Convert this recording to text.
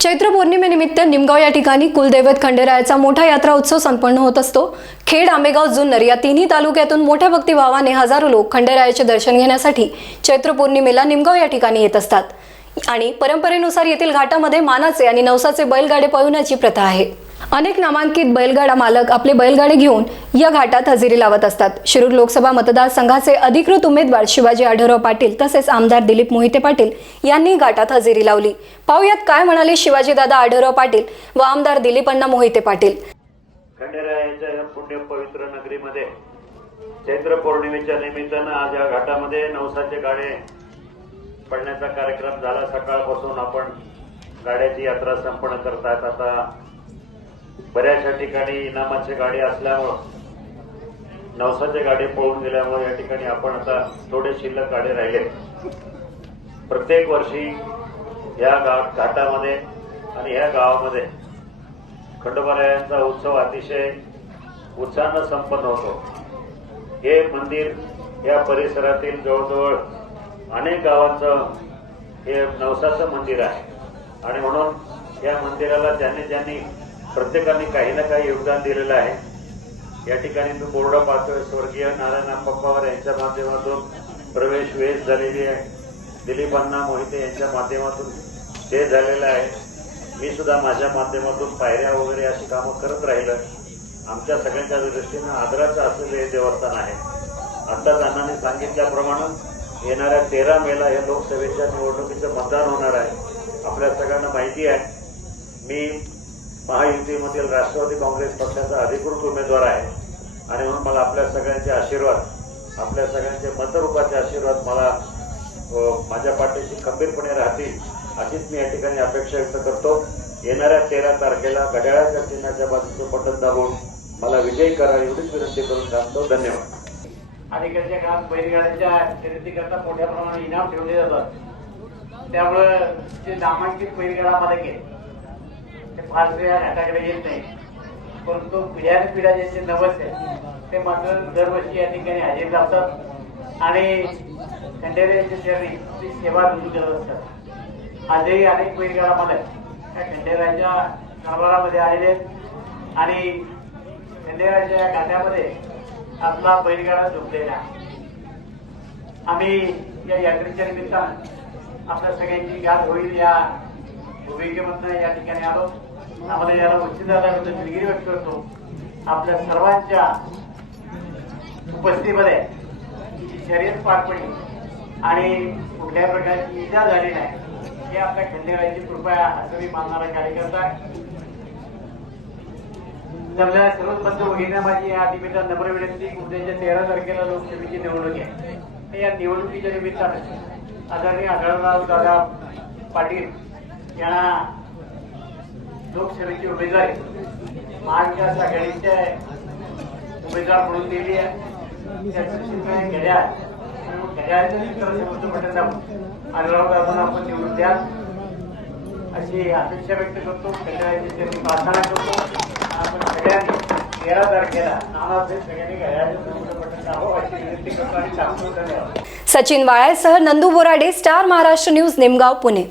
चैत्र पौर्णिमेनिमित्त निमगाव या ठिकाणी कुलदैवत खंडेरायाचा मोठा यात्रा उत्सव संपन्न होत असतो. खेड आंबेगाव जुन्नर या तिन्ही तालुक्यातून मोठ्या भक्तिभावाने हजारो लोक खंडेरायाचे दर्शन घेण्यासाठी चैत्र पौर्णिमेला निमगाव या ठिकाणी येत असतात. आणि परंपरेनुसार येथील घाटामध्ये मानाचे आणि नवसाचे बैलगाडे पळवण्याची प्रथा आहे. अनेक नामांकित बैलगाडा मालक आपले बैलगाडे घेऊन या घाटात हजेरी लावत असतात. शिरूर लोकसभा मतदारसंघाचे अधिकृत उमेदवार शिवाजी आढळराव पाटील तसेच आमदार दिलीप मोहिते पाटील यांनी घाटात हजेरी लावली. पाहुयात काय म्हणाले शिवाजीदादा आढळराव पाटील व आमदार दिलीपण्णा मोहिते पाटील. खंडेरायाच्या या पुण्य पवित्र नगरीमध्ये चैत्र पौर्णिमेच्या निमित्तानं आज या घाटामध्ये नवसाचे गाडे पडण्याचा कार्यक्रम झाला. सकाळपासून आपण गाड्याची यात्रा संपन्न करतात आता बऱ्याचशा ठिकाणी इनामाचे गाडी असल्यामुळं नवसाचे गाडी पळून गेल्यामुळे या ठिकाणी आपण आता थोडे शिल्लक गाडे राहिले. प्रत्येक वर्षी या गा- घाटामध्ये आणि या गावामध्ये खंडोबारायांचा उत्सव अतिशय उत्साहानं संपन्न होतो. हे मंदिर या परिसरातील जवळजवळ अनेक गावांचं हे नवसाचं मंदिर आहे. आणि म्हणून या मंदिराला ज्यांनी ज्यांनी प्रत्येकाने काही ना काही योगदान दिलेलं आहे. या ठिकाणी मी बोर्ड पाहतोय स्वर्गीय नारायण पप्पावर यांच्या माध्यमातून प्रवेश वेश झालेली आहे. दिलीप अण्णा मोहिते यांच्या माध्यमातून ते झालेलं आहे. मी सुद्धा माझ्या माध्यमातून पायऱ्या वगैरे अशी कामं करत राहिलं. आमच्या सगळ्यांच्या दृष्टीनं आदराचं असलेलं हे देवस्थान आहे. आत्ताच अण्णांनी सांगितल्याप्रमाणे येणाऱ्या तेरा मेला हे लोकसभेच्या निवडणुकीचं मतदान होणार आहे. आपल्या सगळ्यांना माहिती आहे. मी महायुतीमधील राष्ट्रवादी काँग्रेस पक्षाचा अधिकृत उमेदवार आहे. आणि म्हणून मला आपल्या सगळ्यांचे आशीर्वाद आपल्या सगळ्यांचे मतरूपाचे आशीर्वाद मला माझ्या पाठीशी खंबीरपणे राहतील अशीच मी या ठिकाणी अपेक्षा व्यक्त करतो. येणाऱ्या तेरा तारखेला घड्याळाच्या चिन्हाच्या बाजूचं बटन दाबून मला विजयी करा एवढीच विनंती करून सांगतो. धन्यवाद. अलीकडच्या काळात बैलगाड्यांच्या खरेदीकरता मोठ्या प्रमाणात इनाम ठेवले जातात. त्यामुळे जे नामांकित बैलगाडा मालक आहे ते फार वेळा घाटाकडे येत नाही. परंतु पिढ्याने पिढ्या ज्यांचे नवस आहे ते मात्र दरवर्षी या ठिकाणी हजेरी लावतात. आणि खंडेरायाच्या चरणी ती सेवा रुजू करत असतात. आजही अनेक बैलगाडा त्या खंडेराच्या कारभारामध्ये आलेले आहेत. आणि खंडेरायाच्या या गाड्यामध्ये आपला बैलगाडा झोपलेला आम्ही या यात्रेच्या निमित्तानं आपल्या सगळ्यांची गाठ होईल या भूमिकेमधनं या ठिकाणी आलो. आम्हाला याला उचिताबद्दल दिलगिरी व्यक्त करतो. आपल्या सर्वांच्या उपस्थितीमध्ये शर्यत पार पडली. आणि कुठल्याही प्रकारची इजा झाली नाही. हे आपल्या खंडेरायची कृपा असं मी मानणारा कार्यकर्ता आहे. जमल्या सर्वच बंद भगिनींना माझी या निमित्तानं नम्र विनंती की उद्याच्या तेरा तारखेला लोकसभेची निवडणूक आहे. या निवडणुकीच्या निमित्तानं आदरणीय आढळराव दादा पाटील यांना लोकसभेची उमेदवारी महाविकास आघाडीचे उमेदवार म्हणून दिली आहे. त्याचं घड्याळ? घड्याळचं आपण निवडून द्या. अशी अपेक्षा व्यक्त करतो. घड्याळाची प्रार्थना करतो. आपण सगळ्यांनी तेरा तारखेला नानासाहेब सगळ्यांनी सचिन वाळ्यासह नंदू बोराडे स्टार महाराष्ट्र न्यूज निमगाव पुणे.